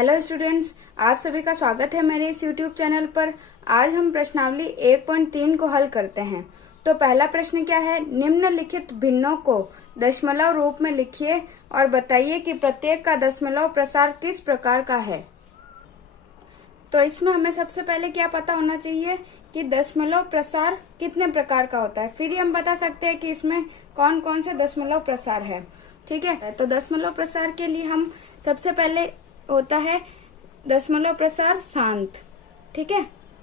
Hello students, आप सभी का स्वागत है मेरे इस यूट्यूब चैनल पर। आज हम प्रश्नावली 1.3 को हल करते हैं। तो पहला प्रश्न क्या है, निम्नलिखित भिन्नों को दशमलव रूप में लिखिए और बताइए कि प्रत्येक का दशमलव प्रसार किस प्रकार का है। तो इसमें हमें सबसे पहले क्या पता होना चाहिए कि दशमलव प्रसार कितने प्रकार का होता है, फिर ही हम बता सकते हैं कि इसमें कौन कौन से दशमलव प्रसार है। ठीक है, तो दशमलव प्रसार के लिए हम सबसे पहले होता है दशमलव प्रसार शांत। ठीक है,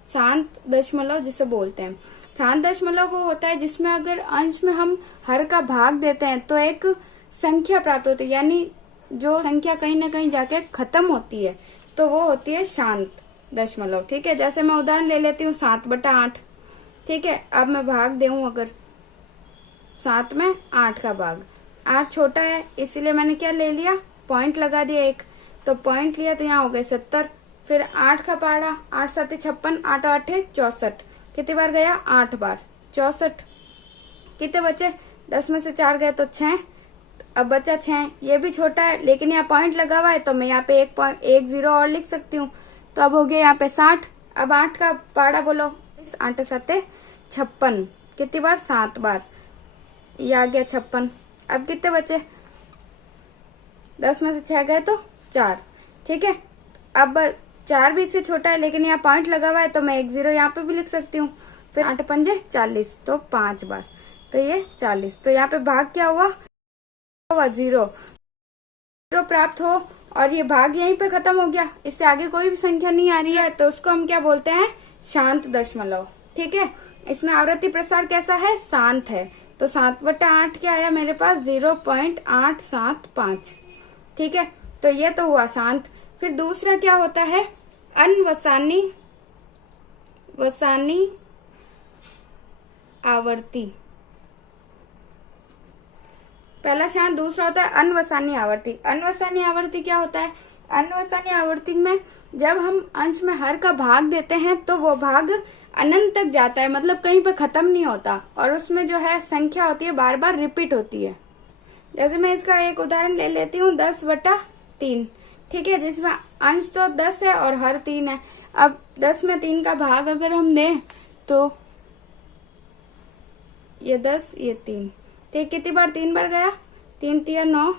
शांत दशमलव जिसे बोलते हैं। शांत दशमलव वो होता है जिसमें अगर अंश में हम हर का भाग देते हैं तो एक संख्या प्राप्त होती है, यानी जो संख्या कहीं ना कहीं जाके खत्म होती है, तो वो होती है शांत दशमलव। ठीक है, जैसे मैं उदाहरण ले लेती हूँ 7/8। ठीक है, अब मैं भाग दूं अगर 7 में 8 का भाग, 8 छोटा है इसीलिए मैंने क्या ले लिया, पॉइंट लगा दिया एक, तो पॉइंट लिया तो यहाँ हो गए 70। फिर 8 का पारा, 8 7 56, 8 8 64, कितनी बार गया, 8 बार, 64। कितने बचे, 10 में से 4 गए तो 6, अब बचा 6। ये भी छोटा है लेकिन यहाँ पॉइंट लगा हुआ है तो मैं यहाँ पे एक जीरो और लिख सकती हूँ, तो अब हो गया यहाँ पे 60। अब 8 का पारा बोलो, 8 7 56, कितनी बार, 7 बार, ये आ गया 56। अब कितने बचे, 10 में से 6 गए तो 4। ठीक है, अब 4 भी इससे छोटा है लेकिन यहाँ पॉइंट लगा हुआ है तो मैं एक जीरो यहाँ पे भी लिख सकती हूँ। फिर 8 पंजे 40, तो 5 बार, तो ये 40। तो यहाँ पे भाग क्या हुआ, जीरो प्राप्त हो, और ये भाग यहीं पे खत्म हो गया, इससे आगे कोई भी संख्या नहीं आ रही है, तो उसको हम क्या बोलते हैं, शांत दशमलव। ठीक है, इसमें आवृत्ति प्रसार कैसा है, शांत है। तो 7/8 क्या आया मेरे पास, 0.875। ठीक है, तो ये तो हुआ शांत। फिर दूसरा क्या होता है, अनवसानी आवर्ती। पहला शांत, दूसरा होता है अनवसानी आवर्ती। अनवसानी आवर्ती क्या होता है, अनवसानी आवर्ती में जब हम अंश में हर का भाग देते हैं तो वो भाग अनंत तक जाता है, मतलब कहीं पे खत्म नहीं होता, और उसमें जो है संख्या होती है बार बार रिपीट होती है। जैसे मैं इसका एक उदाहरण ले लेती हूँ, 10/3। ठीक है, जिसमें अंश तो 10 है और हर 3 है। अब 10 में 3 का भाग अगर हम दें तो ये 10, ये 3। ठीक, कितनी बार, 3 बार गया, 3 3 9,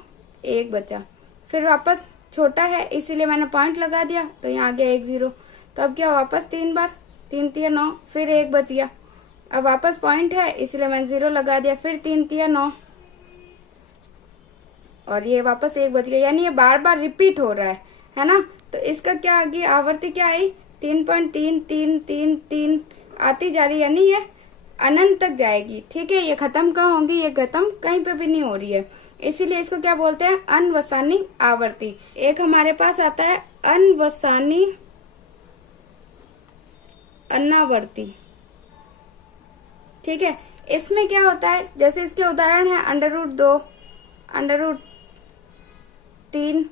1 बचा। फिर वापस छोटा है इसीलिए मैंने पॉइंट लगा दिया, तो यहाँ आ गया 1 0। तो अब क्या, वापस 3 बार, 3 3 9, फिर 1 बच गया। अब वापस पॉइंट है इसलिए मैंने 0 लगा दिया, फिर 3 3 9, और ये वापस 1 बच गया, यानी ये बार बार रिपीट हो रहा है ना। तो इसका क्या आगे आवृत्ति क्या आई, 3.333 आती जा रही, यानी ये अनंत तक जाएगी। ठीक है, ये खत्म कहाँ होगी, ये खत्म कहीं पे भी नहीं हो रही है, इसीलिए इसको क्या बोलते हैं, अनवसानी आवर्ती। एक हमारे पास आता है अनवसानी अनावर्ती। ठीक है, इसमें क्या होता है, जैसे इसके उदाहरण है √2, √3,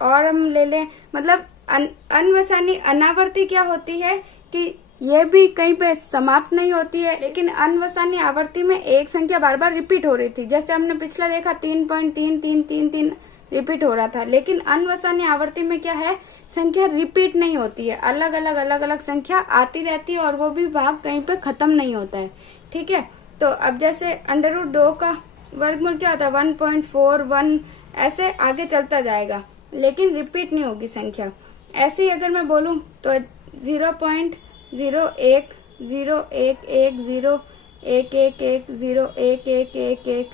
और हम ले लें, मतलब अनवसानी अनावर्ती क्या होती है कि ये भी कहीं पे समाप्त नहीं होती है, लेकिन अनवसानी आवर्ती में एक संख्या बार बार रिपीट हो रही थी। जैसे हमने पिछला देखा 3.3333 रिपीट हो रहा था, लेकिन अनवसानी आवर्ती में क्या है, संख्या रिपीट नहीं होती है, अलग अलग संख्या आती रहती है और वो भी भाग कहीं पे खत्म नहीं होता है। ठीक है, तो अब जैसे √2 का वर्गमूल क्या होता है, 1.41, ऐसे आगे चलता जाएगा लेकिन रिपीट नहीं होगी संख्या। ऐसे ही अगर मैं बोलूं तो 0.01011011101111,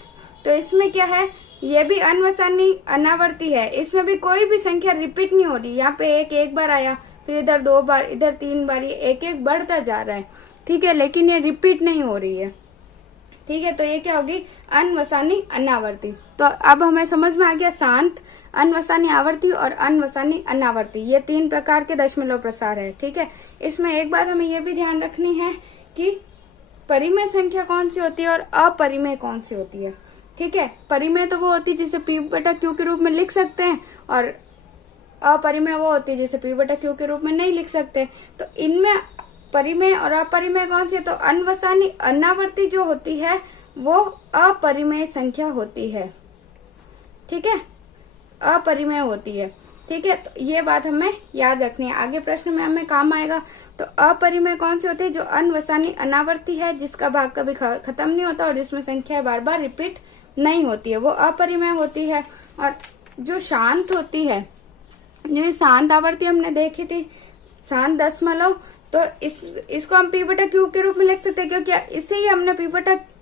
तो इसमें क्या है, ये भी अनवसानी अनावर्ती है, इसमें भी कोई भी संख्या रिपीट नहीं हो रही। यहाँ पे एक बार आया, फिर इधर 2 बार, इधर 3 बार, ये एक बढ़ता जा रहा है। ठीक है, लेकिन ये रिपीट नहीं हो रही है। ठीक है, तो ये क्या होगी, अनवसानी अनावर्ती। तो अब हमें समझ में आ गया शांत, अनवसानी आवर्ती और अनवसानी अनावर्ती, ये 3 प्रकार के दशमलव प्रसार है। ठीक है, इसमें एक बात हमें ये भी ध्यान रखनी है कि परिमेय संख्या कौन सी होती है और अपरिमेय कौन सी होती है। ठीक है, परिमेय तो वो होती है जिसे P/Q के रूप में लिख सकते हैं, और अपरिमेय वो होती है जिसे P/Q के रूप में नहीं लिख सकते। तो इनमें परिमेय और अपरिमेय कौन सी है, तो अनवसानी अनावर्ती जो होती है वो अपरिमेय संख्या होती है। ठीक है, अपरिमेय होती है। ठीक है, तो ये बात हमें याद रखनी है, आगे प्रश्न में हमें काम आएगा। तो अपरिमेय कौन सी होती है? जो अनवसानी अनावर्ती है, जिसका भाग कभी खत्म नहीं होता और जिसमें संख्या बार बार रिपीट नहीं होती है, वो अपरिमेय होती है। और जो शांत होती है, जो शांत आवर्ती हमने देखी थी, शांत दशमलव, तो इसको हम पी बटा क्यू के रूप में लिख सकते हैं, क्योंकि इसे ही हमने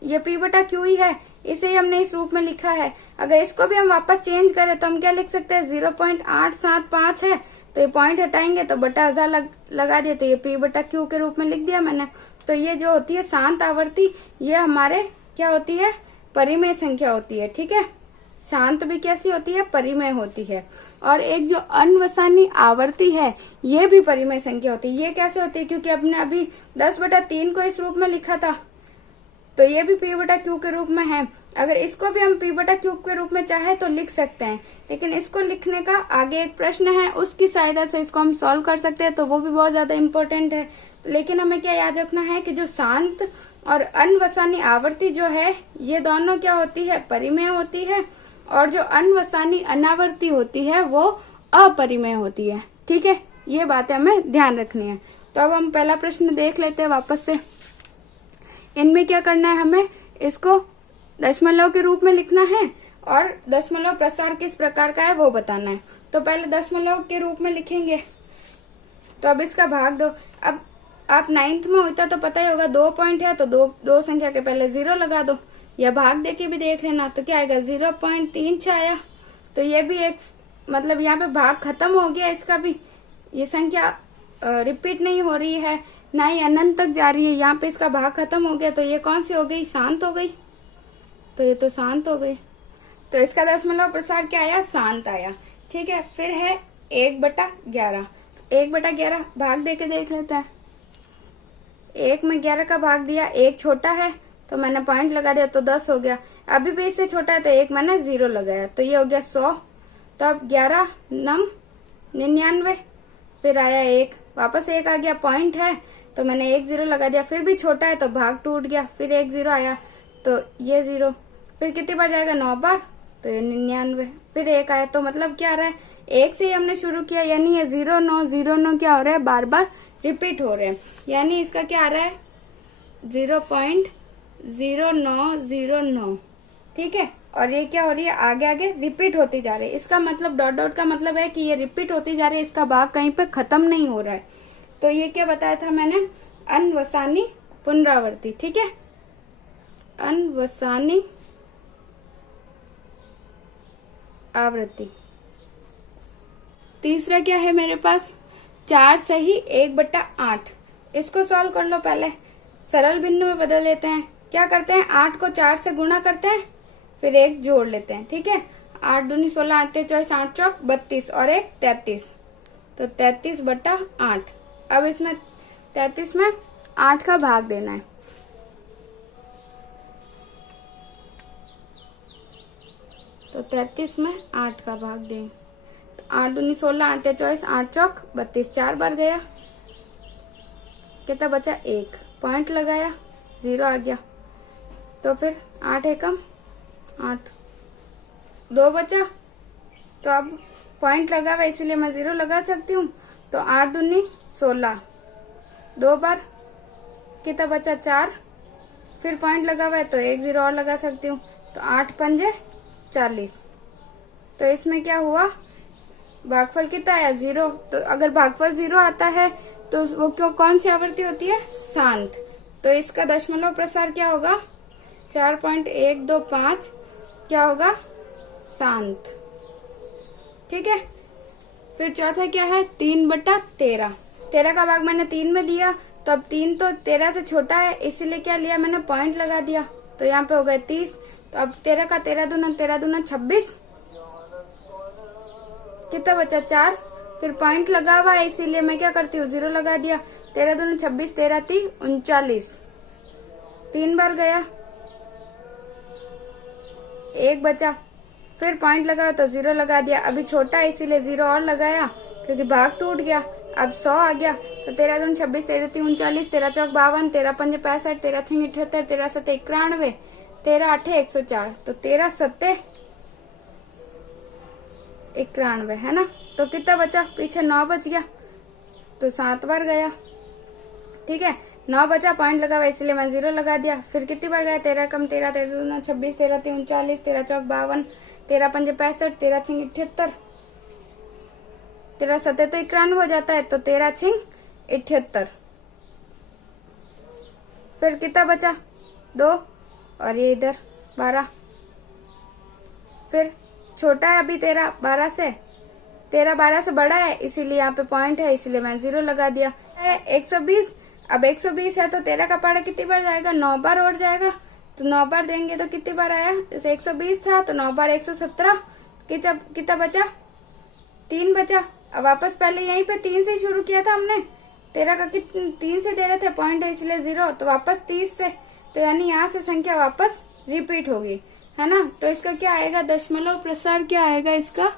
ये पी बटा क्यू ही है, इसे ही हमने इस रूप में लिखा है। अगर इसको भी हम वापस चेंज करें तो हम क्या लिख सकते हैं? 0.875 है, तो ये पॉइंट हटाएंगे तो बटा 1000 लगा दिए, तो ये पी बटा क्यू के रूप में लिख दिया मैंने। तो ये जो होती है शांत आवर्ती, ये हमारे क्या होती है? परिमेय संख्या होती है। ठीक है, शांत भी कैसी होती है? परिमेय होती है। और एक जो अनवसानी आवर्ती है, ये भी परिमेय संख्या होती है। ये कैसे होती है? क्योंकि अपने अभी 10/3 को इस रूप में लिखा था, तो ये भी पी बटा क्यू के रूप में है। अगर इसको भी हम पी बटा क्यू के रूप में चाहे तो लिख सकते हैं, लेकिन इसको लिखने का आगे एक प्रश्न है, उसकी सहायता से इसको हम सॉल्व कर सकते हैं, तो वो भी बहुत ज्यादा इम्पोर्टेंट है। लेकिन हमें क्या याद रखना है कि जो शांत और अनवसानी आवर्ती जो है, ये दोनों क्या होती है? परिमेय होती है, और जो अनवसानी अनावर्ती होती है वो अपरिमेय होती है। ठीक है, ये बातें हमें ध्यान रखनी है। तो अब हम पहला प्रश्न देख लेते हैं वापस से। इनमें क्या करना है? हमें इसको दशमलव के रूप में लिखना है और दशमलव प्रसार किस प्रकार का है वो बताना है। तो पहले दशमलव के रूप में लिखेंगे, तो अब इसका भाग दो। अब आप 9th में होता तो पता ही होगा, 2 पॉइंट है तो दो संख्या के पहले 0 लगा दो, या भाग देके भी देख लेना। तो क्या आएगा? 0.3 आया। तो ये भी एक मतलब यहाँ पे भाग खत्म हो गया, इसका भी ये संख्या रिपीट नहीं हो रही है, ना ही अनंत तक जा रही है, यहाँ पे इसका भाग खत्म हो गया। तो ये कौन सी हो गई? शांत हो गई। तो ये तो शांत हो गई, तो इसका दशमलव प्रसार क्या आया? शांत आया। ठीक है, फिर है 1/11। 1/11 भाग देके देख लेते हैं। 1 में 11 का भाग दिया, 1 छोटा है तो मैंने पॉइंट लगा दिया, तो 10 हो गया। अभी भी इससे छोटा है तो 1 मैंने 0 लगाया, तो ये हो गया 100। तो अब 11 9 99, फिर आया 1, वापस 1 आ गया, पॉइंट है तो मैंने 1 0 लगा दिया, फिर भी छोटा है तो भाग टूट गया, फिर 1 0 आया तो ये 0, फिर कितनी बार जाएगा? 9 बार, तो ये 99, फिर 1 आया। तो मतलब क्या आ रहा है? 1 से ही हमने शुरू किया, यानी ये 0 9 0 9 क्या हो रहा है? बार बार रिपीट हो रहे हैं, यानी इसका क्या आ रहा है? 0.0909। ठीक है, और ये क्या हो रही है? आगे आगे रिपीट होती जा रही है। इसका मतलब डॉट डॉट का मतलब है कि ये रिपीट होती जा रही है, इसका भाग कहीं पे खत्म नहीं हो रहा है। तो ये क्या बताया था मैंने? अनवसानी पुनरावृत्ति। ठीक है, अनवसानी आवृत्ति। तीसरा क्या है मेरे पास? 4 सही 1/8। इसको सॉल्व कर लो। पहले सरल भिन्न में बदल लेते हैं। क्या करते हैं? 8 को 4 से गुणा करते हैं, फिर 1 जोड़ लेते हैं। ठीक है, 8 दूनी 16, 8 तेज 24, 8 चौक 32 और 1 33, तो 33/8। अब इसमें 33 में 8 का भाग देना है। तो 33 में 8 का भाग दें, तो 8 दूनी 16, 8 तेज 24, 8 चौक 32, 4 बार गया, कितना बचा? 1, पॉइंट लगाया, 0 आ गया। तो फिर 8 एकम 8, 2 बचा, तो अब पॉइंट लगा हुआ इसीलिए मैं 0 लगा सकती हूँ। तो 8 दूनी 16, 2 बार, कितना बचा? 4, फिर पॉइंट लगा हुआ है तो 1 0 और लगा सकती हूँ। तो 8 पंजे 40। तो इसमें क्या हुआ? भागफल कितना आया? 0। तो अगर भागफल 0 आता है तो वो कौन सी आवृत्ति होती है? शांत। तो इसका दशमलव प्रसार क्या होगा? 4.125 क्या होगा? शांत। ठीक है, फिर चौथा क्या है? 3/13। 13 का भाग मैंने 3 में दिया, तो अब 3 तो 13 से छोटा है, इसीलिए क्या लिया मैंने? पॉइंट लगा दिया, तो यहाँ पे हो गए 30। तो अब 13 का 13 दूना 26, कितना बचा? 4, फिर पॉइंट लगा हुआ है इसीलिए मैं क्या करती हूँ? 0 लगा दिया। 13 दूना 26, 13 3 39, 3 बार गया, 1 बचा, फिर पॉइंट लगा तो 0 लगा दिया। अभी छोटा है इसीलिए 0 और लगाया, क्योंकि भाग टूट गया। अब 100 आ गया, तो 13 दूना 26, 13 3 39, 13 चौक 52, 13 पंजे 65, 13 6 78, 13 7 91, 13 8 104। तो 13 7 91 है ना। तो कितना बचा, पीछे 9 बच गया तो 7 बार गया। ठीक है, 9 बचा, पॉइंट लगा हुआ इसलिए मैं 0 लगा दिया। फिर कितनी बार गया, 13 कम 13, 13 दूना 26, 13 तीन 39, 13 चौक 52, 13 पंजे 65, 13 छिंग 78, 13 सत्ते तो 91 हो जाता है, तो 13 छिंग 78। फिर कितना बचा, 2 और ये इधर 12। फिर छोटा है अभी 13 12 से, 13 12 से बड़ा है इसीलिए यहाँ पे पॉइंट है, इसीलिए मैं 0 लगा दिया। 120, अब 120 है तो 13 का पहाड़ा कितनी बार जाएगा, 9 बार और जाएगा। तो 9 बार देंगे तो कितनी बार आया, जैसे 120 था तो 9 बार 117, कितना बचा, 3 बचा। अब वापस पहले यहीं पे 3 से शुरू किया था हमने, 13 का 3 से दे रहे थे, पॉइंट है इसलिए 0, तो वापस 30 से, तो यानी यहाँ से संख्या वापस रिपीट होगी, है ना। तो इसका क्या आएगा, दशमलव प्रसार क्या आएगा इसका,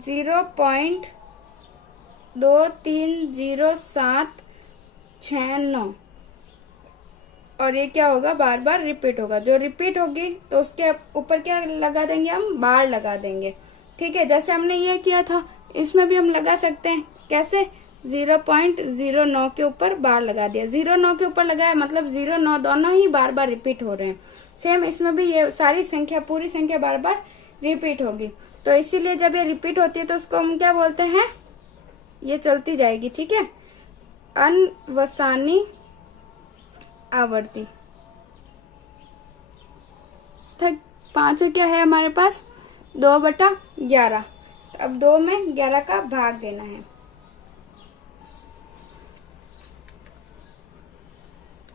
0.230769। और ये क्या होगा, बार बार रिपीट होगा। जो रिपीट होगी तो उसके ऊपर क्या लगा देंगे, हम बार लगा देंगे। ठीक है, जैसे हमने ये किया था इसमें भी हम लगा सकते हैं। कैसे, 0.09 के ऊपर बार लगा दिया, 0.9 के ऊपर लगाया मतलब 0.9 दोनों ही बार बार रिपीट हो रहे हैं। सेम इसमें भी ये सारी संख्या, पूरी संख्या बार बार रिपीट होगी। तो इसीलिए जब ये रिपीट होती है तो उसको हम क्या बोलते हैं, ये चलती जाएगी। ठीक है, अनवसानी आवर्ती। 5 क्या है हमारे पास, 2/11। तो अब 2 में 11 का भाग देना है।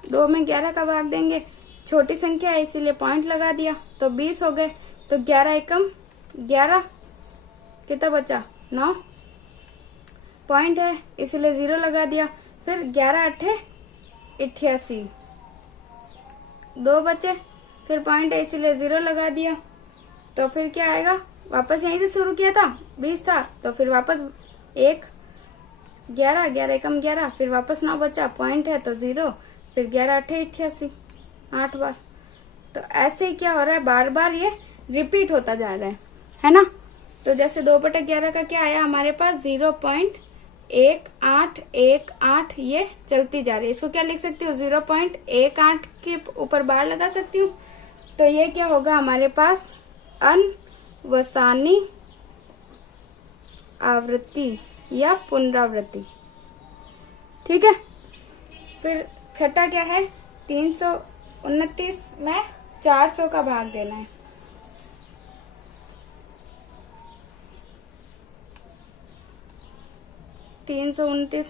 2 में 11 का भाग देंगे, छोटी संख्या है इसीलिए पॉइंट लगा दिया, तो 20 हो गए। तो 11 एकम 11, कितना बचा, 9, पॉइंट है इसलिए 0 लगा दिया। फिर 11 अट्ठे 88, 2 बचे, फिर पॉइंट है इसीलिए 0 लगा दिया। तो फिर क्या आएगा, वापस यहीं से शुरू किया था, 20 था तो फिर वापस 1, 11, 11 एकम 11, फिर वापस 9 बचा, पॉइंट है तो 0, फिर 11 अट्ठे 88, 8 बार। तो ऐसे ही क्या हो रहा है, बार बार ये रिपीट होता जा रहा है ना। तो जैसे 2/11 का क्या आया हमारे पास, 0.1818, ये चलती जा रही है। इसको क्या लिख सकती हूँ, 0.18 के ऊपर बार लगा सकती हूँ। तो ये क्या होगा हमारे पास, अनवसानी आवृत्ति या पुनरावृत्ति। ठीक है, फिर छठा क्या है, 329 में 400 का भाग देना है।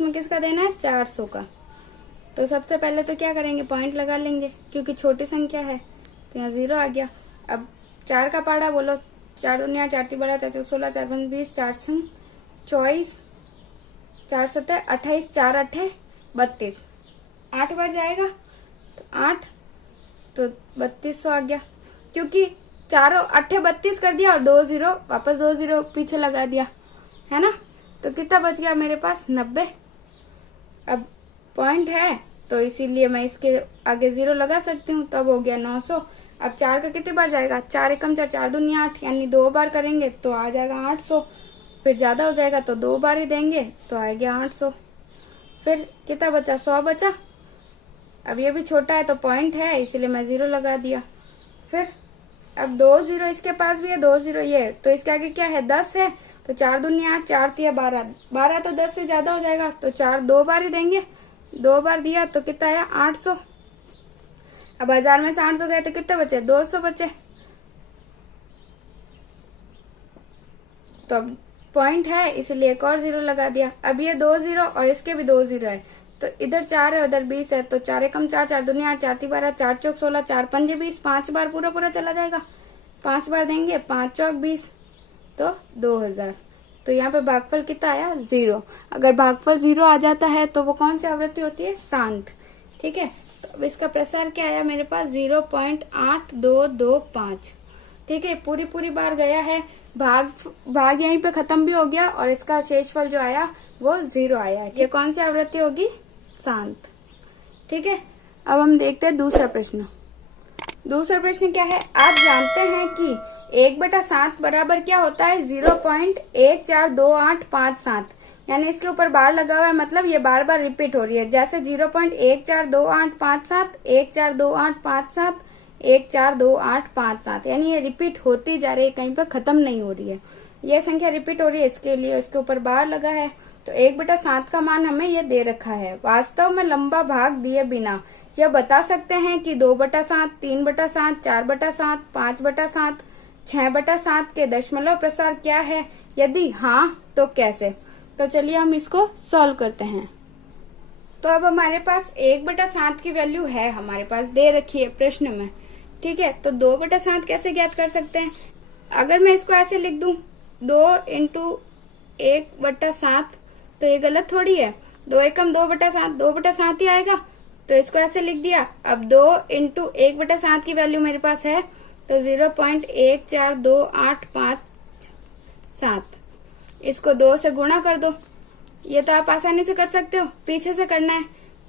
में किसका देना है, 400 का। तो सबसे पहले तो क्या करेंगे, पॉइंट लगा लेंगे क्योंकि छोटी संख्या है, तो यहाँ 0 आ गया। अब 4 का पहाड़ा बोलो, 4 दूनी 8, 4 ती 12, 4 चौक 16, 4 पंच 20, 4 छंग 24, 4 सत्ते 28, 4 अट्ठे 32, 8 बार जाएगा तो 8, तो 3200 आ गया। क्योंकि चारों अट्ठे 32 कर दिया और 2 0, वापस 2 0 पीछे लगा दिया, है ना। तो कितना बच गया मेरे पास, 90। अब पॉइंट है तो इसीलिए मैं इसके आगे 0 लगा सकती हूँ, तब हो गया 900। अब 4 का कितनी बार जाएगा, 4 एकम 4, 4 दूनी 8, यानी 2 बार करेंगे तो आ जाएगा 800। फिर ज्यादा हो जाएगा तो 2 बार ही देंगे तो आ गया 800। फिर कितना बचा, 100 बचा। अब ये भी छोटा है तो पॉइंट है इसीलिए मैं 0 लगा दिया। फिर अब 2 0 इसके पास भी है, 2 0 ये, तो इसके आगे क्या है, 10 है, तो 4 दूनी 8, 4 तिया 12, 12 तो 10 से ज्यादा हो जाएगा, तो 4 2 बार ही देंगे, 2 बार दिया तो कितना आया, 800। अब 1000 में से 800 गए तो कितने बचे, 200 बचे। तो अब पॉइंट है इसलिए एक और 0 लगा दिया। अब ये 2 0 और इसके भी 2 0 है, तो इधर 4 है उधर 20 है, तो 4 एकम 4, 4 दूनी 8, 4 ती 12, 4 चौक 16, 4 पंजे 20, 5 बार पूरा चला जाएगा, 5 बार देंगे, 5 चौक 20, तो 2000। तो यहाँ पे भागफल कितना आया, 0। अगर भागफल 0 आ जाता है तो वो कौन सी आवृत्ति होती है, शांत। ठीक है, तो अब इसका प्रसार क्या आया मेरे पास, 0.8225। ठीक है, पूरी बार गया है, भाग यहीं पे खत्म भी हो गया और इसका शेषफल जो आया वो 0 आया है। ये कौन सी आवृत्ति होगी, शांत। ठीक है, अब हम देखते हैं दूसरा प्रश्न। दूसरा प्रश्न क्या है, आप जानते हैं कि 1/7 बराबर क्या होता है, 0.142857। यानी इसके ऊपर बार लगा हुआ है, मतलब ये बार बार रिपीट हो रही है। जैसे 0.142857, 142857, 142857, यानी ये रिपीट होती जा रही है, कहीं पर खत्म नहीं हो रही है। यह संख्या रिपीट हो रही है, इसके लिए इसके ऊपर बार लगा है। तो 1/7 का मान हमें ये दे रखा है। वास्तव में लंबा भाग दिए बिना यह बता सकते हैं कि 2/7, 3/7, 4/7, 5/7, 6/7 के दशमलव प्रसार क्या है? यदि हाँ तो कैसे? तो चलिए हम इसको सॉल्व करते हैं। तो अब हमारे पास 1/7 की वैल्यू है, हमारे पास दे रखी है प्रश्न में। ठीक है, तो 2/7 कैसे ज्ञात कर सकते हैं? अगर मैं इसको ऐसे लिख दूं 2 × 1/7, तो ये गलत थोड़ी है। 2 एकम 2/7, 2/7 ही आएगा। तो इसको ऐसे लिख दिया। अब 2 × 1/7 की वैल्यू मेरे पास है, तो 0.142857। इसको 2 से गुणा कर दो। ये तो आप आसानी से कर सकते हो, पीछे से करना है।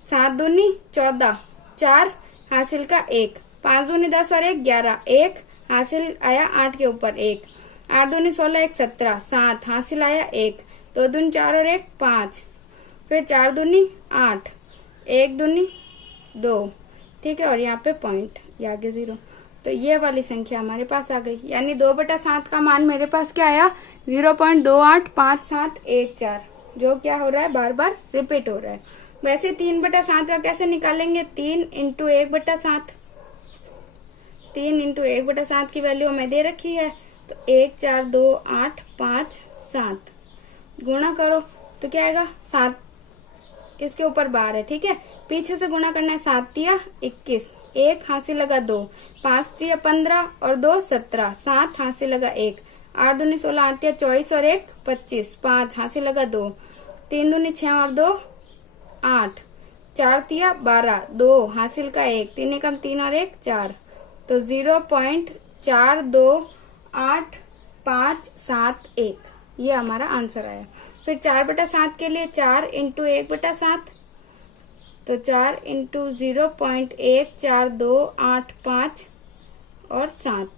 7 दूनी 14, 4 हासिल का 1, 5 दूनी 10 और 1 11, 1 हासिल आया 8 के ऊपर 1, 8 दूनी 16, 1 17, 7 हासिल आया 1, 2 दूनी 4 और 1 5, फिर 4 दूनी 8, 1 दूनी 2। ठीक है, और यहाँ पे पॉइंट, ये आगे 0। तो ये वाली संख्या हमारे पास आ गई। यानी 2/7 का मान मेरे पास क्या आया, 0.285714, जो क्या हो रहा है, बार बार रिपीट हो रहा है। वैसे 3/7 का कैसे निकालेंगे? 3 × 1/7, 3 × 1/7 की वैल्यू हमें दे रखी है, तो 1 4 2 8 5 7 गुणा करो तो क्या आएगा, 7, इसके ऊपर बार है। ठीक है, पीछे से गुणा करना है। 7 तिया 21, 1 हासिल लगा 2, 5 तिया 15 और 2 17, 7 हासिल लगा 1, 8 दूनी 16, 8 तिया 24 और 1 25, 5 हासिल लगा 2, 3 दूनी 6 और 2 8, 4 तिया 12, 2 हासिल का 1, 3 एकम 3 और 1 4। तो 0.428571 ये हमारा आंसर आया। फिर 4/7 के लिए 4 × 1/7, तो 4 × 0.14285 और 7।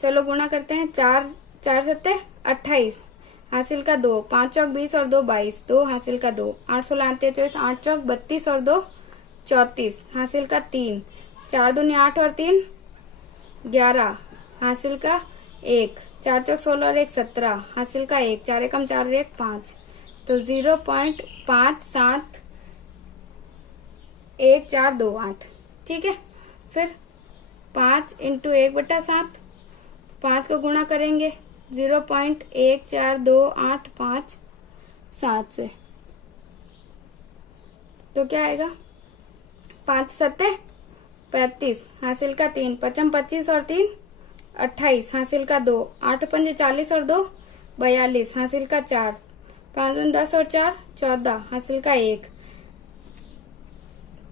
चलो गुणा करते हैं। 4 4 7 28 हासिल का 2, 5 चौक 20 और 2 22, 2 हासिल का 2, 8 16 8 24, 8 चौक 32 और 2 34 हासिल का 3, 4 दूनी 8 और 3 11 हासिल का 1, 4 चौक 16 और 1 17 हासिल का 1, 4 एकम 4 और 1 5। तो 0.571428। ठीक है, फिर 5 × 1/7, 5 को गुणा करेंगे 0.14285 से, तो क्या आएगा, 5 7 35 हासिल का 3, 5 25 और 3 28 हासिल का 2, 8 5 40 और 2 42 हासिल का 4, 5 10 और 4 14 हासिल का 1,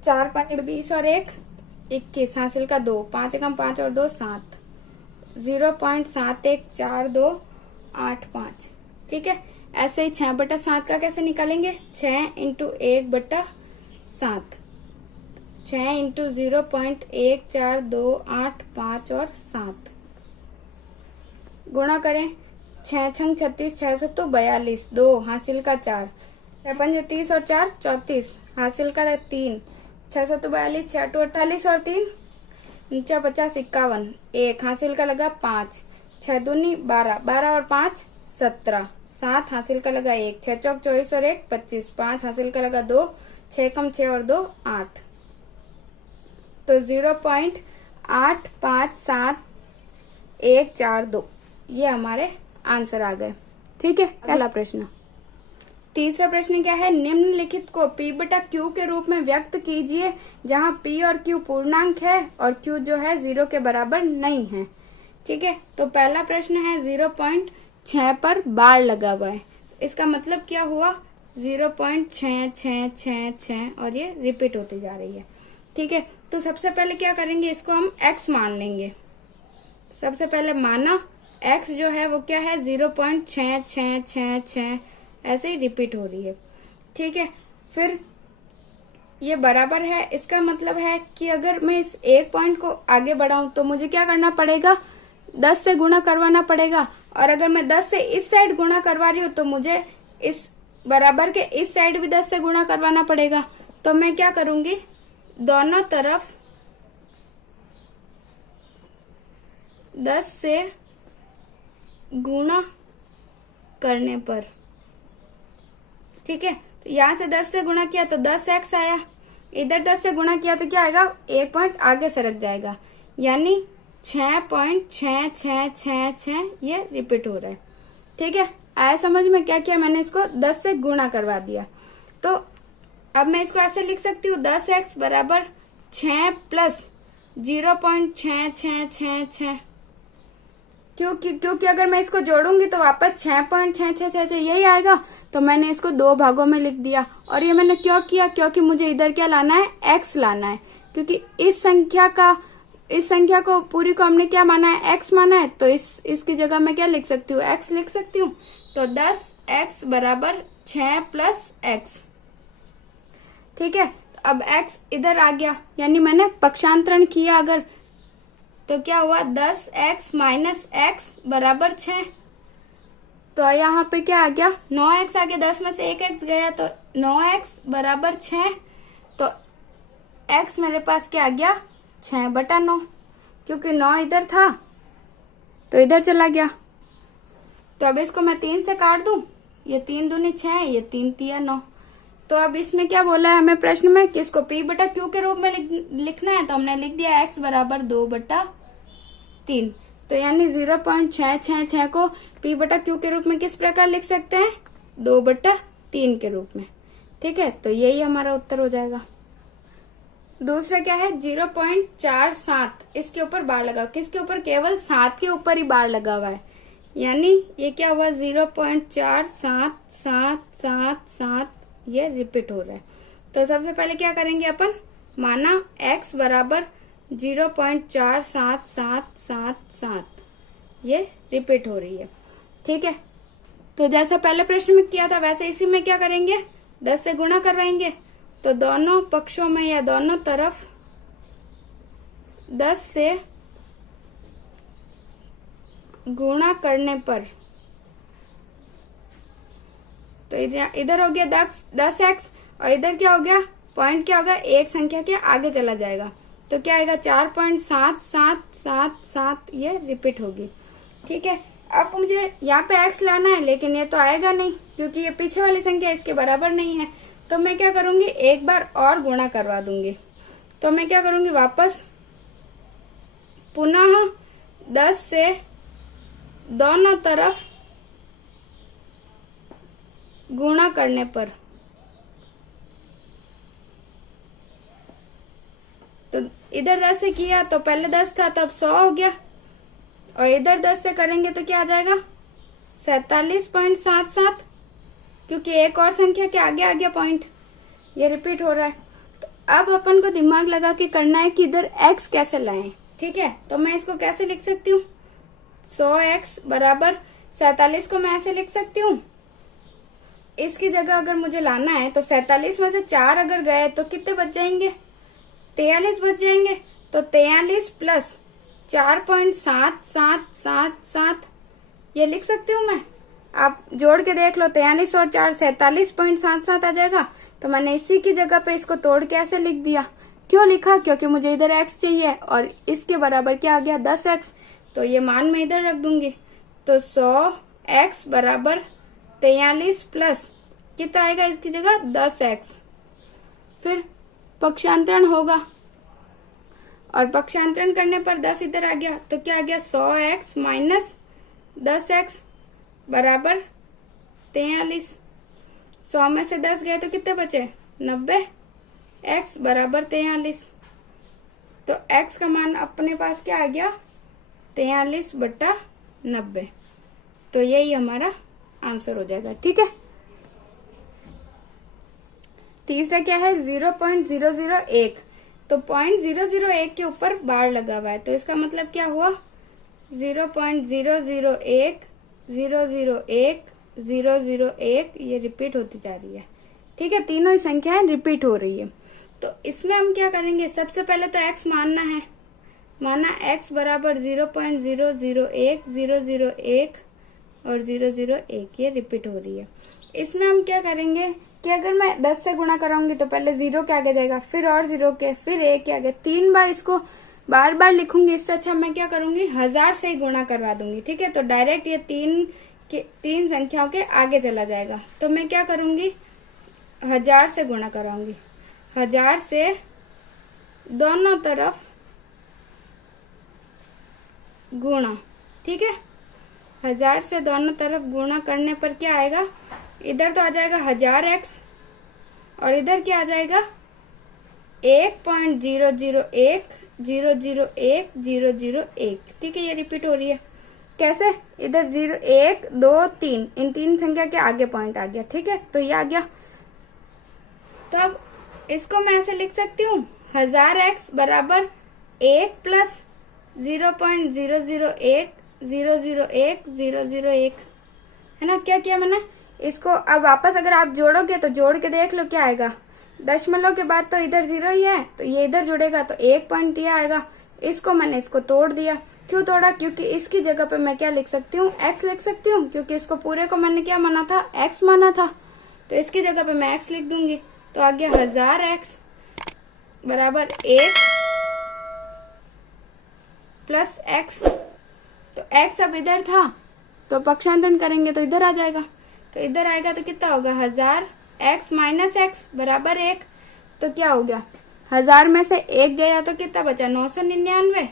4 5 20 और 1 21 हासिल का 2, 5 एकम 5 और 2 7, 0.714285। ठीक है, ऐसे ही 6/7 का कैसे निकालेंगे? 6 × 1/7, 6 × 0.14285 और 7 गुणा करें। 6 छंग 36, 6 7 42, 2 हासिल का 4, 6 5 30 और 4 34 हासिल का 3, 6 7 42, 6 8 48 और 3 नीचे 50 51, 1 हासिल का लगा 5, 6 दूनी 12, 12 और 5 17, 7 हासिल का लगा 1, 6 चौक 24 और 1 25, 5 हासिल का लगा 2, 6 कम 6 और 2 8। तो 0.857142 ये हमारे आंसर आ गए। ठीक है, अगला प्रश्न। तीसरा प्रश्न क्या है, निम्नलिखित को P/Q के रूप में व्यक्त कीजिए जहां P और Q पूर्णांक है और Q जो है 0 के बराबर नहीं है। ठीक है, तो पहला प्रश्न है 0.6 पर बार लगा हुआ है, इसका मतलब क्या हुआ, 0.6666 और ये रिपीट होती जा रही है। ठीक है, तो सबसे पहले क्या करेंगे, इसको हम x मान लेंगे। सबसे पहले माना x जो है वो क्या है, 0.6666 ऐसे ही रिपीट हो रही है। ठीक है, फिर ये बराबर है, इसका मतलब है कि अगर मैं इस एक पॉइंट को आगे बढ़ाऊं तो मुझे क्या करना पड़ेगा, 10 से गुणा करवाना पड़ेगा। और अगर मैं 10 से इस साइड गुणा करवा रही हूँ तो मुझे इस बराबर के इस साइड भी 10 से गुणा करवाना पड़ेगा। तो मैं क्या करूंगी, दोनों तरफ 10 से गुणा करने पर, ठीक है, तो यहां से 10 से गुणा किया तो 10x आया, इधर 10 से गुणा किया तो क्या आएगा, एक पॉइंट आगे सरक जाएगा, यानी 6.6666 ये रिपीट हो रहा है। ठीक है, आया समझ में? क्या किया मैंने, इसको 10 से गुणा करवा दिया। तो अब मैं इसको ऐसे लिख सकती हूँ, 10x बराबर 6 प्लस 0.6666, क्योंकि अगर मैं इसको जोड़ूंगी तो वापस 6.6666 यही आएगा। तो मैंने इसको दो भागों में लिख दिया। और ये मैंने क्यों किया, क्योंकि मुझे इधर क्या लाना है, x लाना है, क्योंकि इस संख्या को पूरी को हमने क्या माना है, x माना है। तो इसकी जगह मैं क्या लिख सकती हूँ, x लिख सकती हूँ। तो 10x बराबर 6 प्लस x, ठीक है। अब x इधर आ गया, यानी मैंने पक्षांतरण किया अगर, तो क्या हुआ, 10x माइनस x बराबर 6। तो यहाँ पे क्या आ गया, 9x आ गया, 10 में से 1x गया तो 9x बराबर 6। तो x मेरे पास क्या आ गया, 6/9, क्योंकि 9 इधर था तो इधर चला गया। तो अब इसको मैं 3 से काट दूं, ये 3 दूनी 6, ये 3 तिया 9। तो अब इसने क्या बोला है हमें प्रश्न में, कि इसको p/q के रूप में लिखना है। तो हमने लिख दिया x बराबर 2/3। तो यानी 0.666 को p/q के रूप में किस प्रकार लिख सकते हैं, 2/3 के रूप में। ठीक है, तो यही हमारा उत्तर हो जाएगा। दूसरा क्या है, 0.47, इसके ऊपर बार लगा, किसके ऊपर, केवल 7 के ऊपर ही बार लगा हुआ है, यानी ये क्या हुआ, 0.47777 ये रिपीट हो रहा है। तो सबसे पहले क्या करेंगे अपन, माना x बराबर 0.47777 ये रिपीट हो रही है। ठीक है, तो जैसा पहले प्रश्न में किया था वैसे इसी में क्या करेंगे, 10 से गुणा करवाएंगे। तो दोनों पक्षों में या दोनों तरफ 10 से गुणा करने पर, तो इधर हो गया 10x और इधर क्या हो गया, पॉइंट क्या होगा, एक संख्या के आगे चला जाएगा। तो क्या आएगा, 4.7777 ये रिपीट होगी। ठीक है, अब मुझे यहाँ पे x लाना है, लेकिन ये तो आएगा नहीं क्योंकि ये पीछे वाली संख्या इसके बराबर नहीं है। तो मैं क्या करूंगी, एक बार और गुणा करवा दूंगी। तो मैं क्या करूंगी, वापस पुनः 10 से दोनों तरफ गुणा करने पर, तो इधर 10 से किया तो पहले 10 था तो अब 100 हो गया, और इधर 10 से करेंगे तो क्या आ जाएगा, 47.77, क्योंकि एक और संख्या के आगे आ गया पॉइंट, ये रिपीट हो रहा है। तो अब अपन को दिमाग लगा के करना है कि इधर x कैसे लाएं। ठीक है, तो मैं इसको कैसे लिख सकती हूँ, 100x बराबर 47 को मैं ऐसे लिख सकती हूँ। इसकी जगह अगर मुझे लाना है तो 47 में से 4 अगर गए तो कितने बच जाएंगे, 43 बच जाएंगे। तो 43 प्लस 4.7777 ये लिख सकती हूँ मैं। आप जोड़ के देख लो, 43 और 4 47.77 आ जाएगा। तो मैंने इसी की जगह पे इसको तोड़ के ऐसे लिख दिया। क्यों लिखा, क्योंकि मुझे इधर x चाहिए और इसके बराबर क्या आ गया, 10x। तो ये मान मैं इधर रख दूंगी। तो 100x बराबर 43 प्लस कितना आएगा इसकी जगह, 10x। फिर पक्षांतरण होगा और पक्षांतरण करने पर 10 इधर आ गया तो क्या आ गया, 100x माइनस 10x बराबर 43। 100 में से 10 गए तो कितने बचे, 90। x बराबर 43। तो x का मान अपने पास क्या आ गया, 43/90। तो यही हमारा आंसर हो जाएगा। ठीक है, तीसरा क्या है, 0.001। तो 0.001 के ऊपर बार लगा हुआ है, तो इसका मतलब क्या हुआ, 0.001 001 001 ये रिपीट होती जा रही है। ठीक है, तीनों ही संख्याएं रिपीट हो रही है। तो इसमें हम क्या करेंगे, सबसे पहले तो x मानना है, माना x बराबर 0.001 001 और 001, ये रिपीट हो रही है। इसमें हम क्या करेंगे कि अगर मैं 10 से गुणा कराऊंगी तो पहले 0 के आगे जाएगा, फिर और 0 के, फिर 1 के आगे, 3 बार इसको बार बार लिखूंगी। इससे अच्छा मैं क्या करूंगी, 1000 से ही गुणा करवा दूंगी। ठीक है, तो डायरेक्ट ये तीन संख्याओं के आगे चला जाएगा। तो मैं क्या करूंगी, 1000 से गुणा कराऊंगी, 1000 से दोनों तरफ गुणा। ठीक है, 1000 से दोनों तरफ गुणा करने पर क्या आएगा, इधर तो आ जाएगा 1000x और इधर क्या आ जाएगा 1.001 001 001। ठीक है, ये रिपीट हो रही है। कैसे, इधर 0 1 2 3 इन तीन संख्या के आगे पॉइंट आ गया। ठीक है, तो ये आ गया। तो अब इसको मैं ऐसे लिख सकती हूँ, 1000x बराबर 1 प्लस 0.001 001 001, है ना। क्या किया मैंने इसको, अब वापस अगर आप जोड़ोगे तो जोड़ के देख लो क्या आएगा, दशमलव के बाद तो इधर 0 ही है, तो ये इधर जुड़ेगा तो 1 पॉइंट दिया आएगा। इसको मैंने इसको तोड़ दिया। क्यों तोड़ा, क्योंकि इसकी जगह पे मैं क्या लिख सकती हूँ, x लिख सकती हूँ, क्योंकि इसको पूरे को मैंने क्या माना था, x माना था। तो इसकी जगह पे मैं x लिख दूंगी। तो आ गया 1000x बराबर 1 प्लस x। तो x अब इधर था तो पक्षांतरण करेंगे तो इधर आ जाएगा, तो इधर आएगा तो कितना होगा, 1000x माइनस x बराबर 1। तो क्या हो गया, 1000 में से 1 गया तो कितना बचा, 999।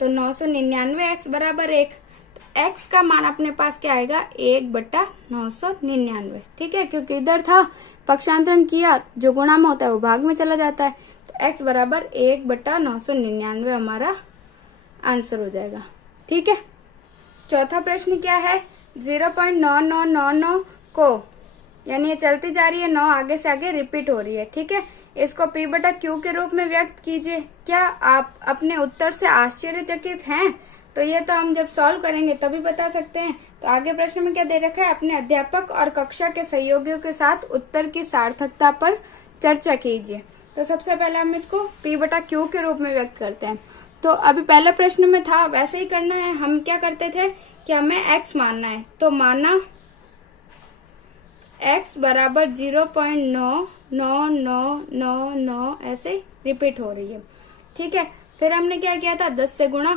तो 999x बराबर 1। तो x का मान अपने पास क्या आएगा, 1/999। ठीक है, क्योंकि इधर था, पक्षांतरण किया, जो गुणा में होता है वो भाग में चला जाता है। तो x बराबर 1/999 हमारा आंसर हो जाएगा। ठीक है, चौथा प्रश्न क्या है, 0.9999 को, यानी ये चलती जा रही है, 9 आगे से आगे रिपीट हो रही है। ठीक है, इसको p/q के रूप में व्यक्त कीजिए। क्या आप अपने उत्तर से आश्चर्यचकित हैं? तो ये तो हम जब सॉल्व करेंगे तभी बता सकते हैं। तो आगे प्रश्न में क्या दे रखा है, अपने अध्यापक और कक्षा के सहयोगियों के साथ उत्तर की सार्थकता पर चर्चा कीजिए। तो सबसे पहले हम इसको p/q के रूप में व्यक्त करते हैं। तो अभी पहले प्रश्न में था वैसे ही करना है। हम क्या करते थे कि हमें x मानना है, तो माना x बराबर 0.99999 ऐसे रिपीट हो रही है। ठीक है, फिर हमने क्या किया था, 10 से गुणा,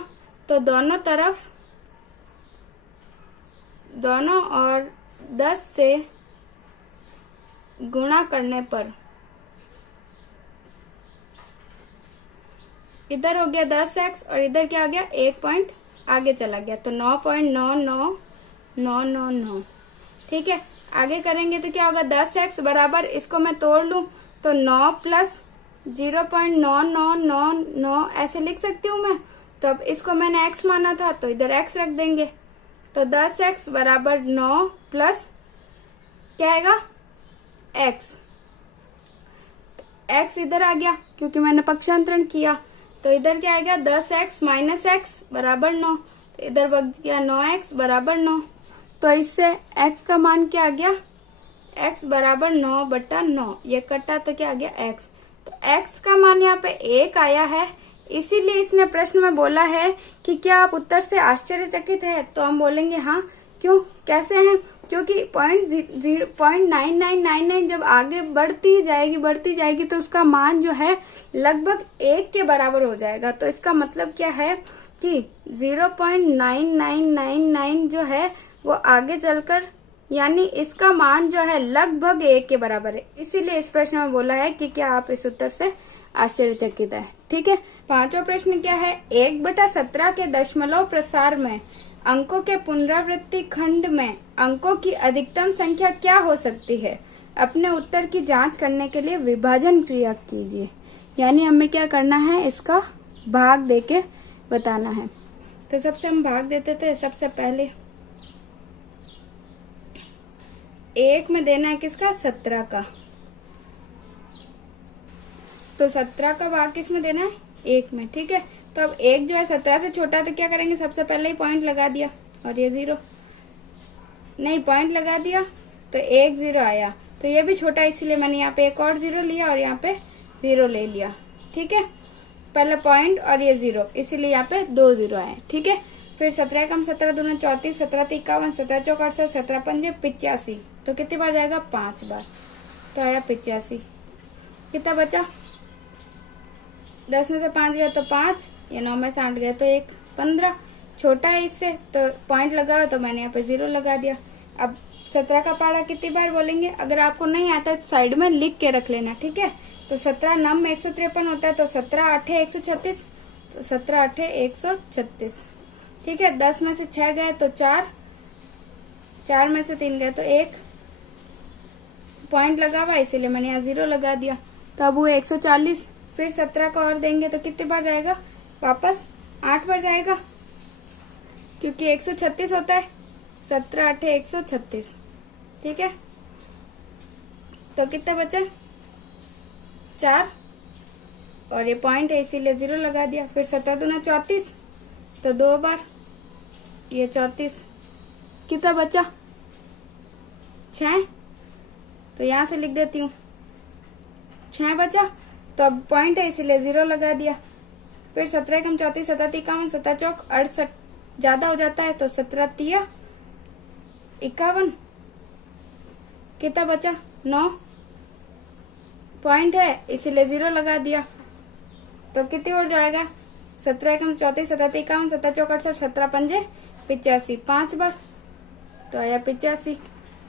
तो दोनों तरफ, दोनों और 10 से गुणा करने पर इधर हो गया 10x और इधर क्या आ गया, 1 पॉइंट आगे चला गया, तो 9.99999। ठीक है, आगे करेंगे तो क्या होगा, 10x बराबर, इसको मैं तोड़ लूं तो 9 प्लस 0.9999 ऐसे लिख सकती हूँ मैं। तो अब इसको मैंने x माना था तो इधर x रख देंगे। तो 10x बराबर 9 प्लस क्या आएगा, x। x इधर आ गया क्योंकि मैंने पक्षांतरण किया। तो इधर क्या आएगा, 10x माइनस x बराबर 9। तो इधर बच गया 9x बराबर 9। तो इससे x का मान क्या आ गया, x बराबर 9/9। ये कटा तो क्या आ गया, x। तो x का मान यहाँ पे 1 आया है, इसीलिए इसने प्रश्न में बोला है कि क्या आप उत्तर से आश्चर्यचकित है। तो हम बोलेंगे हाँ। क्यों, कैसे हैं, क्योंकि 0.9999 जब आगे बढ़ती जाएगी तो उसका मान जो है लगभग 1 के बराबर हो जाएगा। तो इसका मतलब क्या है कि 0.9999 जो है वो आगे चलकर, यानी इसका मान जो है लगभग 1 के बराबर है। इसीलिए इस प्रश्न में बोला है कि क्या आप इस उत्तर से आश्चर्यचकित है। ठीक है, पांचवा प्रश्न क्या है, 1/17 के दशमलव प्रसार में अंकों के पुनरावृत्ति खंड में अंकों की अधिकतम संख्या क्या हो सकती है। अपने उत्तर की जांच करने के लिए विभाजन क्रिया कीजिए। यानी हमें क्या करना है, इसका भाग देके बताना है। तो सबसे हम भाग देते थे, सबसे पहले 1 में देना है किसका, 17 का। तो 17 का भाग किस में देना है, 1 में। ठीक है, तो अब 1 जो है 17 से छोटा है तो क्या करेंगे, सबसे पहले ही पॉइंट लगा दिया और ये 0 नहीं, पॉइंट लगा दिया तो 1 0 आया। तो ये भी छोटा है, इसीलिए मैंने यहाँ पे एक और 0 लिया और यहाँ पे 0 ले लिया। ठीक है, पहले पॉइंट और ये 0, इसीलिए यहाँ पे 2 0 आए। ठीक है, फिर 17 कम 17 दूना 34, 17 51, 17 चौक 68, 17 पंजे 85। तो कितनी बार जाएगा? 5 बार। तो आया 85। कितना बचा? 10 में से 5 गए तो 5, या 9 में से 8 गए तो 1, 15। छोटा है इससे, तो पॉइंट लगा तो मैंने यहाँ पे 0 लगा दिया। अब 17 का पहाड़ा कितनी बार बोलेंगे? अगर आपको नहीं आता है तो साइड में लिख के रख लेना। ठीक है, तो 17 नम में 153 होता है, तो 17 8 136, तो 17 8 136। ठीक है, 10 में से 6 गए तो 4, 4 में से 3 गए तो 1, पॉइंट लगा हुआ इसीलिए मैंने यहाँ 0 लगा दिया। तो अब वो 140। फिर 17 का और देंगे तो कितने बार जाएगा? वापस 8 बार जाएगा, क्योंकि 136 होता है। 17 8 136। ठीक है, तो कितना बचा? 4, और ये पॉइंट है इसीलिए 0 लगा दिया। फिर 17 दूना 34, तो 2 बार, ये 34। कितना बचा? 6, तो यहाँ से लिख देती हूँ 6 बचा। तो अब पॉइंट है इसीलिए 0 लगा दिया। फिर 17 कम 34, 17 51, 17 चौक 68, ज्यादा हो जाता है तो 17 तिया 51। कितना बचा? 9, पॉइंट है इसीलिए 0 लगा दिया। तो कितनी और जाएगा? 17 कम 34, 17 51, 17 चौक 68, 17 पंजे 85, 5 बार। तो आया 85।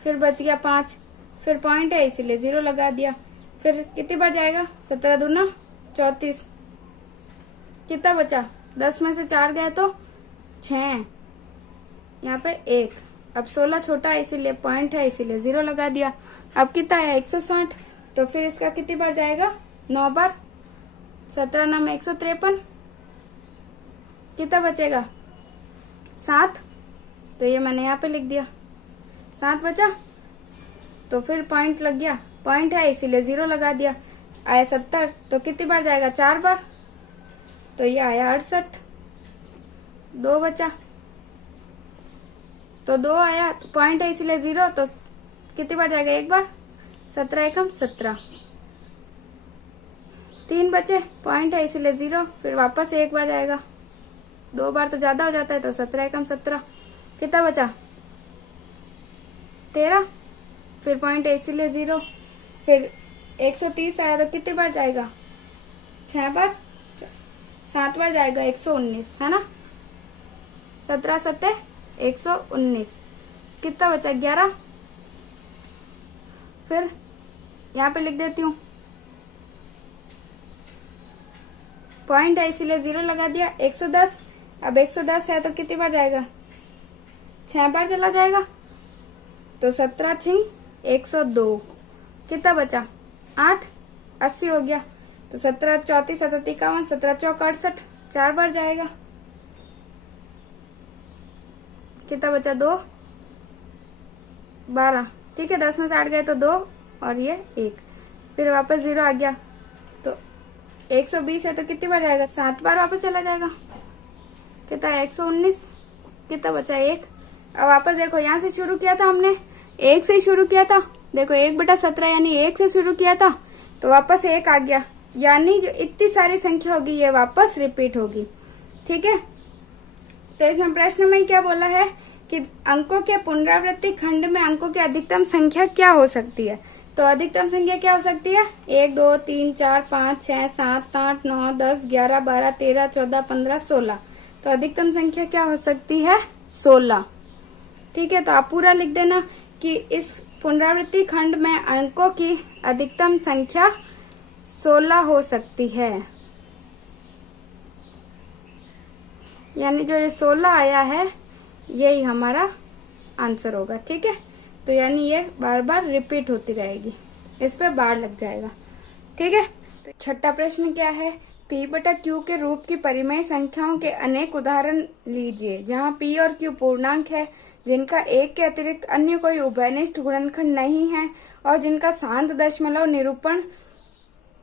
फिर बच गया 5, फिर पॉइंट है इसीलिए 0 लगा दिया। फिर कितनी बार जाएगा? 17 दूना 34। कितना बचा? 10 में से 4 गए तो 6, यहाँ पे 1। अब 16 छोटा है इसीलिए पॉइंट है इसीलिए 0 लगा दिया। अब कितना है? 160। तो फिर इसका कितनी बार जाएगा? 9 बार। 17 9 में 153। कितना बचेगा? 7। तो ये मैंने यहाँ पे लिख दिया, 7 बचा। तो फिर पॉइंट लग गया, पॉइंट है इसीलिए 0 लगा दिया। आया 70, तो कितनी बार जाएगा? 4 बार। तो ये आया 68। 2 बचा, तो 2 आया, तो पॉइंट है इसीलिए 0, तो कितनी बार जाएगा? 1 बार। 17 एकम 17। 3 बचे, पॉइंट है इसीलिए 0, फिर वापस 1 बार जाएगा। 2 बार तो ज्यादा हो जाता है, तो 17 एकम 17। कितना बचा? 13। फिर पॉइंट है इसीलिए 0। फिर 130 आया तो कितनी बार जाएगा? 6 बार। 7 बार जाएगा, 119 है ना। 17 7 119। कितना बचा? 11। फिर यहाँ पे लिख देती हूँ, पॉइंट है इसीलिए 0 लगा दिया। 110। अब 110 है तो कितनी बार जाएगा? 6 बार चला जाएगा। तो 17 छिंग 102। कितना बचा? 8। 80 हो गया। तो 17 34 17 51, 17 चौक 68, 4 बार जाएगा। कितना बचा? 2 12। ठीक है, 10 में से 8 गए तो 2 और ये 1। फिर वापस 0 आ गया, तो 120 है तो कितनी बार जाएगा? 7 बार वापस चला जाएगा। कितना है? 119। कितना बचा? 1। अब वापस देखो, यहाँ से शुरू किया था हमने, 1 से ही शुरू किया था। देखो 1/17 यानी 1 से शुरू किया था, तो वापस 1 आ गया। यानी जो इतनी सारी संख्या होगी ये वापस रिपीट होगी। ठीक है, तो इसमें प्रश्न में क्या बोला है कि अंकों के पुनरावृत्ति खंड में अंकों की अधिकतम संख्या क्या हो सकती है। तो अधिकतम संख्या क्या हो सकती है? 1 2 3 4 5 6 7 8 9 10 11 12 13 14 15 16। तो अधिकतम संख्या क्या हो सकती है? 16। ठीक है, तो आप पूरा लिख देना कि इस पुनरावृत्ति खंड में अंकों की अधिकतम संख्या 16 हो सकती है। यानी जो ये 16 आया है यही हमारा आंसर होगा। ठीक है, तो यानी ये बार बार रिपीट होती रहेगी, इस पे बार लग जाएगा। ठीक है, तो छठा प्रश्न क्या है? P/Q के रूप की परिमेय संख्याओं के अनेक उदाहरण लीजिए जहां P और Q पूर्णांक है, जिनका 1 के अतिरिक्त अन्य कोई उभयनिष्ठ गुणनखंड नहीं है और जिनका शांत दशमलव निरूपण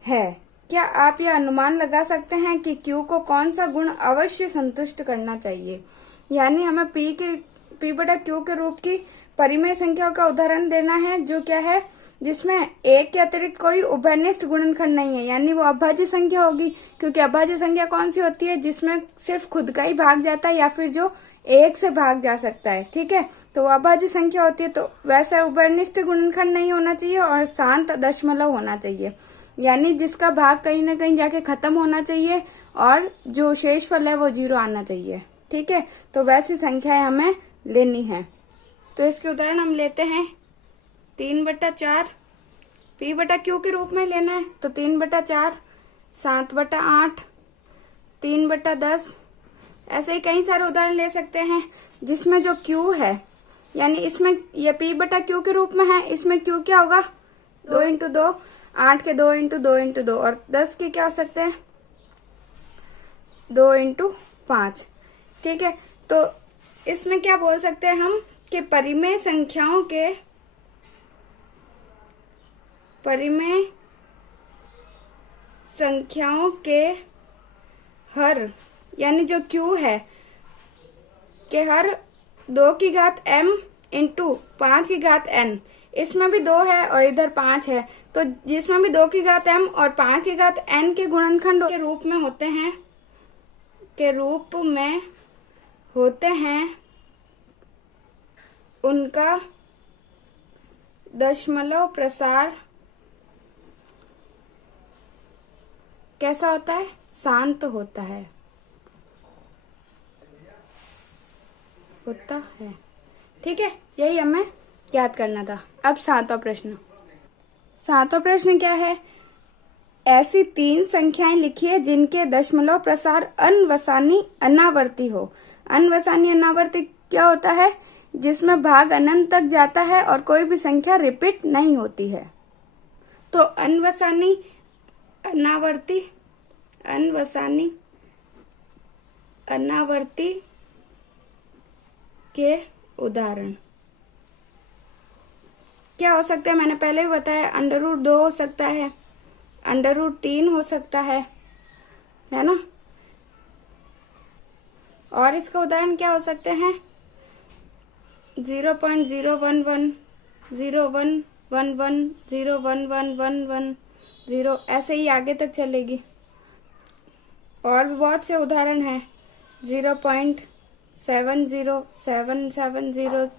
है। क्या आप यह अनुमान लगा सकते हैं कि Q को कौन सा गुण अवश्य संतुष्ट करना चाहिए? यानी हमें P/Q के रूप की परिमेय संख्याओं का उदाहरण देना है, जो क्या है? जिसमें एक के अतिरिक्त कोई उभयनिष्ठ गुणनखंड नहीं है, यानी वो अभाज्य संख्या होगी, क्योंकि अभाज्य संख्या कौन सी होती है, जिसमें सिर्फ खुद का ही भाग जाता है या फिर जो एक से भाग जा सकता है। ठीक है, तो वो अभाज्य संख्या होती है। तो वैसे उभयनिष्ठ गुणनखंड नहीं होना चाहिए और शांत दशमलव होना चाहिए, यानी जिसका भाग कहीं ना कहीं जाके खत्म होना चाहिए और जो शेषफल है वो 0 आना चाहिए। ठीक है, तो वैसी संख्याएं हमें लेनी है। तो इसके उदाहरण हम लेते हैं 3/4 P/Q के रूप में लेना है, तो 3/4, 7/8, 3/10, ऐसे ही कई सारे उदाहरण ले सकते हैं जिसमें जो Q है, यानी इसमें ये P/Q के रूप में है, इसमें Q क्या होगा, 2 × 2, 8 के 2 × 2 × 2 और 10 के क्या हो सकते हैं, 2 × 5। ठीक है, तो इसमें क्या बोल सकते हैं हम कि परिमेय संख्याओं के हर, यानी जो Q है के हर 2 की घात m × 5 की घात n, इसमें भी 2 है और इधर 5 है, तो जिसमें भी 2 की घात m और 5 की घात n के गुणनखंड के रूप में होते हैं उनका दशमलव प्रसार कैसा होता है, शांत होता है। ठीक है, यही हमें याद करना था। अब सातवां प्रश्न क्या है, ऐसी 3 संख्याएं लिखिए जिनके दशमलव प्रसार अनवसानी अनावर्ती हो। अनवसानी अनावर्ती क्या होता है, जिसमें भाग अनंत तक जाता है और कोई भी संख्या रिपीट नहीं होती है। तो अनवसानी अनावर्ती के उदाहरण क्या हो सकते हैं, मैंने पहले भी बताया, √2 हो सकता है, √3 हो सकता है ना। और इसका उदाहरण क्या हो सकते हैं, 0.011, 0.111, 0.1111, 0, ऐसे ही आगे तक चलेगी। और भी बहुत से उदाहरण हैं, 0.70, 770,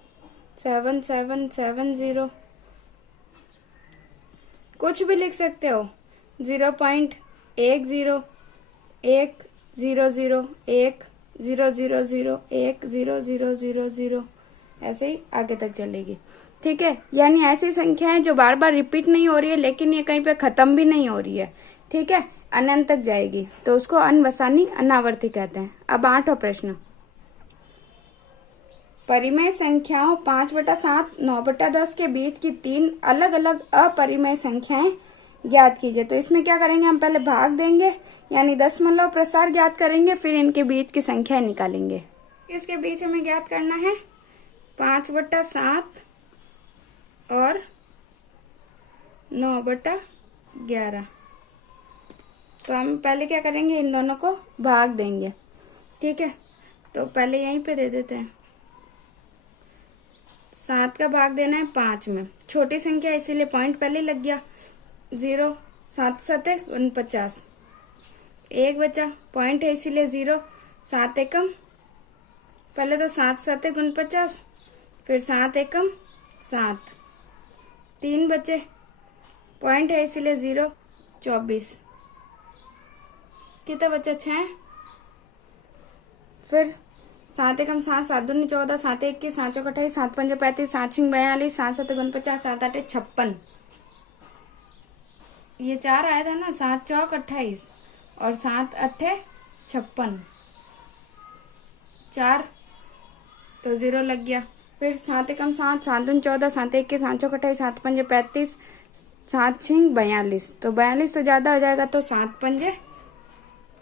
7770, कुछ भी लिख सकते हो, 0.10, 100, 10001, 10000, ऐसे ही आगे तक चलेगी। ठीक है, यानी ऐसी संख्याएं जो बार बार रिपीट नहीं हो रही है लेकिन ये कहीं पे खत्म भी नहीं हो रही है। ठीक है, अनंत तक जाएगी, तो उसको अनवसानी अनावर्ती कहते हैं। अब 8वां प्रश्न, परिमेय संख्याओं 5/7, 9/10 के बीच की 3 अलग अलग अपरिमेय संख्याएं ज्ञात कीजिए। तो इसमें क्या करेंगे, हम पहले भाग देंगे, यानी दशमलव प्रसार ज्ञात करेंगे, फिर इनके बीच की संख्या निकालेंगे। इसके बीच हमें ज्ञात करना है 5/7 और 9/11। तो हम पहले क्या करेंगे, इन दोनों को भाग देंगे। ठीक है, तो पहले यहीं पे दे देते हैं, 7 का भाग देना है 5 में, छोटी संख्या इसीलिए पॉइंट पहले लग गया, 0, 7 7 49, 1 बचा, पॉइंट है इसीलिए 0, 7 एकम, पहले तो 7 7 49, फिर 7 एकम 7, 3 बचे, पॉइंट है इसीलिए 0, 24, कितना बचा, 6, फिर 7 एकम 7, 7 दूनी 14, 7 21, 7 चौक 28, 7 पंजे 35, 7 छिंग 42, 7 7 49, 7 8 56, ये 4 आया था ना, 7 चौक 28 और 7 8 56, 4 तो 0 लग गया, फिर 7 एकम 7, 7 दूनी 14, 7 21, 7 चौक 28, 7 पंजे 35, 7 छिंग 42, तो 42 तो ज्यादा हो जाएगा, तो 7 पंजे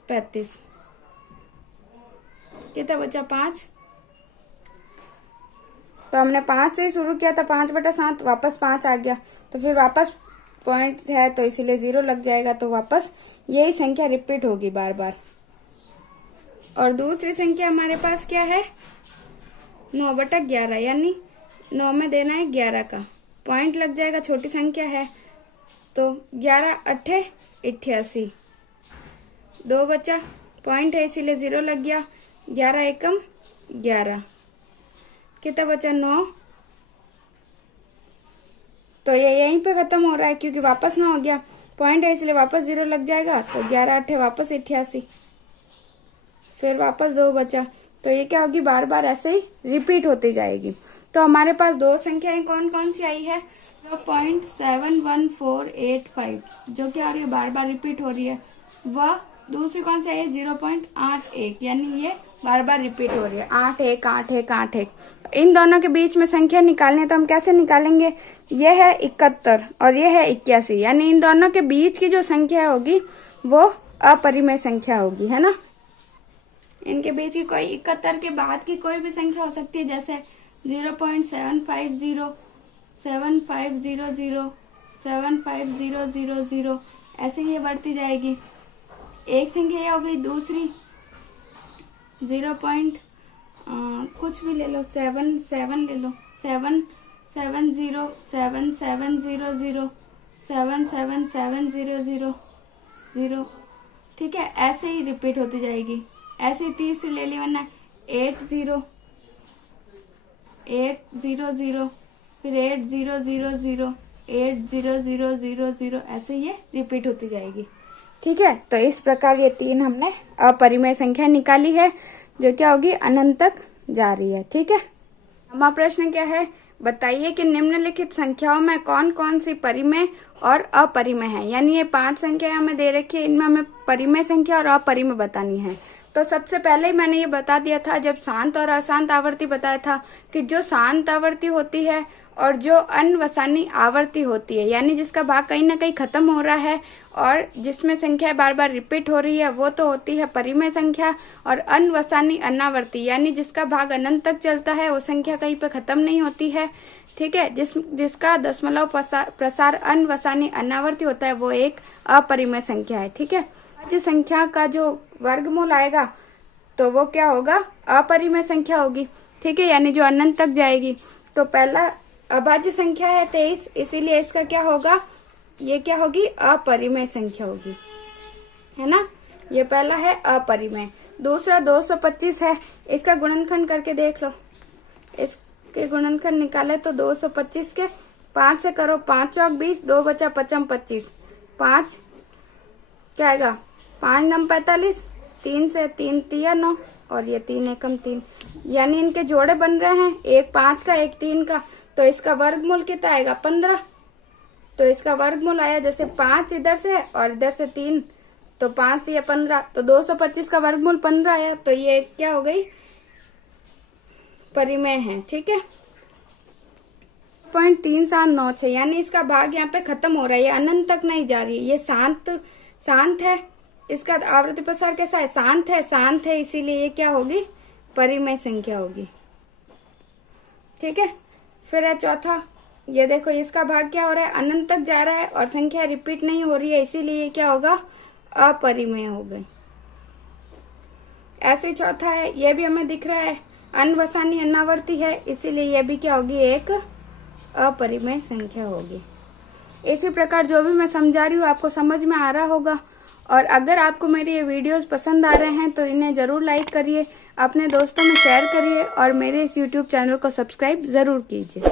35, कितना बचा, 5। तो हमने 5 से ही शुरू किया था, 5/7, वापस 5 आ गया, तो फिर वापस पॉइंट है तो इसीलिए 0 लग जाएगा, तो वापस यही संख्या रिपीट होगी बार बार। और दूसरी संख्या हमारे पास क्या है, 9/11, यानी 9 में देना है 11 का पॉइंट लग जाएगा, छोटी संख्या है तो 11 8 88, 2 बचा, पॉइंट है इसीलिए 0 लग गया, 11 एकम 11, कितना बचा 9। तो ये यहीं पे खत्म हो रहा है क्योंकि वापस ना हो गया, पॉइंट है इसलिए वापस 0 लग जाएगा, तो 11 8 वापस 88, फिर वापस 2 बचा। तो ये क्या होगी, बार बार ऐसे ही रिपीट होती जाएगी। तो हमारे पास 2 संख्याएं कौन कौन सी आई है, 0.71485 जो कि आ रही है बार बार रिपीट हो रही है, वह दूसरी कौन सी आई है 0.81, यानी ये बार बार रिपीट हो रही है, 8 1 8 1 8 1। इन दोनों के बीच में संख्या निकालनी है तो हम कैसे निकालेंगे, ये है 71 और ये है 81, यानी इन दोनों के बीच की जो संख्या होगी वो अपरिमेय संख्या होगी, है ना। इनके बीच की कोई 71 के बाद की कोई भी संख्या हो सकती है, जैसे 0.7500 7500 75000, ऐसे ही ये बढ़ती जाएगी। एक संख्या ये हो गई, दूसरी 0. कुछ भी ले लो, 7 ले लो, 7 7 0 7 7 0 0 7 7 7 0 0 0, ठीक है, ऐसे ही रिपीट होती जाएगी। ऐसे ही तीसरी ले ली, वरना 8 0 8 0 0, फिर 8 0 0 0 8 0 0 0 0, ऐसे ये रिपीट होती जाएगी, ठीक है। तो इस प्रकार ये 3 हमने अपरिमेय संख्या निकाली है जो क्या होगी, अनंत तक जा रही है, ठीक है। हमारा प्रश्न क्या है, बताइए कि निम्नलिखित संख्याओं में कौन कौन सी परिमेय और अपरिमेय है। यानी ये 5 संख्या हमें दे रखी है, इनमें हमें परिमेय संख्या और अपरिमेय बतानी है। तो सबसे पहले ही मैंने ये बता दिया था जब शांत और अशांत आवर्ती बताया था कि जो शांत आवर्ती होती है और जो अनवसानी आवर्ती होती है, यानी जिसका भाग कहीं ना कहीं खत्म हो रहा है और जिसमें संख्या बार बार रिपीट हो रही है, वो तो होती है परिमेय संख्या। और अनवसानी अनावर्ती, यानी जिसका भाग अनंत तक चलता है, वो संख्या कहीं पे खत्म नहीं होती है, ठीक है। जिसका दशमलव प्रसार अनवसानी अनावर्ती होता है, वो एक अपरिमेय संख्या है, ठीक है। अभाज्य संख्या का जो वर्गमूल आएगा तो वो क्या होगा, अपरिमेय संख्या होगी, ठीक है, यानी जो अनंत तक जाएगी। तो पहला अभाज्य संख्या है 23, इसीलिए इसका क्या होगा, ये क्या होगी, अपरिमेय संख्या होगी, है ना। ये पहला है अपरिमेय। दूसरा 225 है, इसका गुणनखंड करके देख लो, इसके गुणनखंड निकाले तो 225 के 5 से करो, 5 चौक 20, 2 बचा 5 25, 5 क्या आएगा, 5 9 45, 3 से 3 तिया 9 और ये 3 एकम 3, यानी इनके जोड़े बन रहे हैं, एक 5 का एक 3 का। तो इसका वर्गमूल कितना आएगा, 15। तो इसका वर्गमूल आया, जैसे 5 इधर से और इधर से 3, तो 5 या 15, तो 225 का वर्गमूल 15 आया। तो ये क्या हो गई, परिमेय है, ठीक है। 0.3796, यानी इसका भाग यहाँ पे खत्म हो रहा है, ये अनंत तक नहीं जा रही है, ये शांत है। इसका आवृत्ति प्रसार कैसा है, शांत है, इसीलिए ये क्या होगी, परिमेय संख्या होगी, ठीक है। फिर है चौथा, ये देखो इसका भाग क्या हो रहा है, अनंत तक जा रहा है और संख्या रिपीट नहीं हो रही है, इसीलिए ये क्या होगा, अपरिमेय हो गई। ऐसे चौथा है, ये भी हमें दिख रहा है अनवसानी अनावर्ती है, इसीलिए ये भी क्या होगी, एक अपरिमेय संख्या होगी। इसी प्रकार जो भी मैं समझा रही हूँ आपको समझ में आ रहा होगा। और अगर आपको मेरे ये वीडियोस पसंद आ रहे हैं तो इन्हें जरूर लाइक करिए, अपने दोस्तों में शेयर करिए और मेरे इस YouTube चैनल को सब्सक्राइब जरूर कीजिए।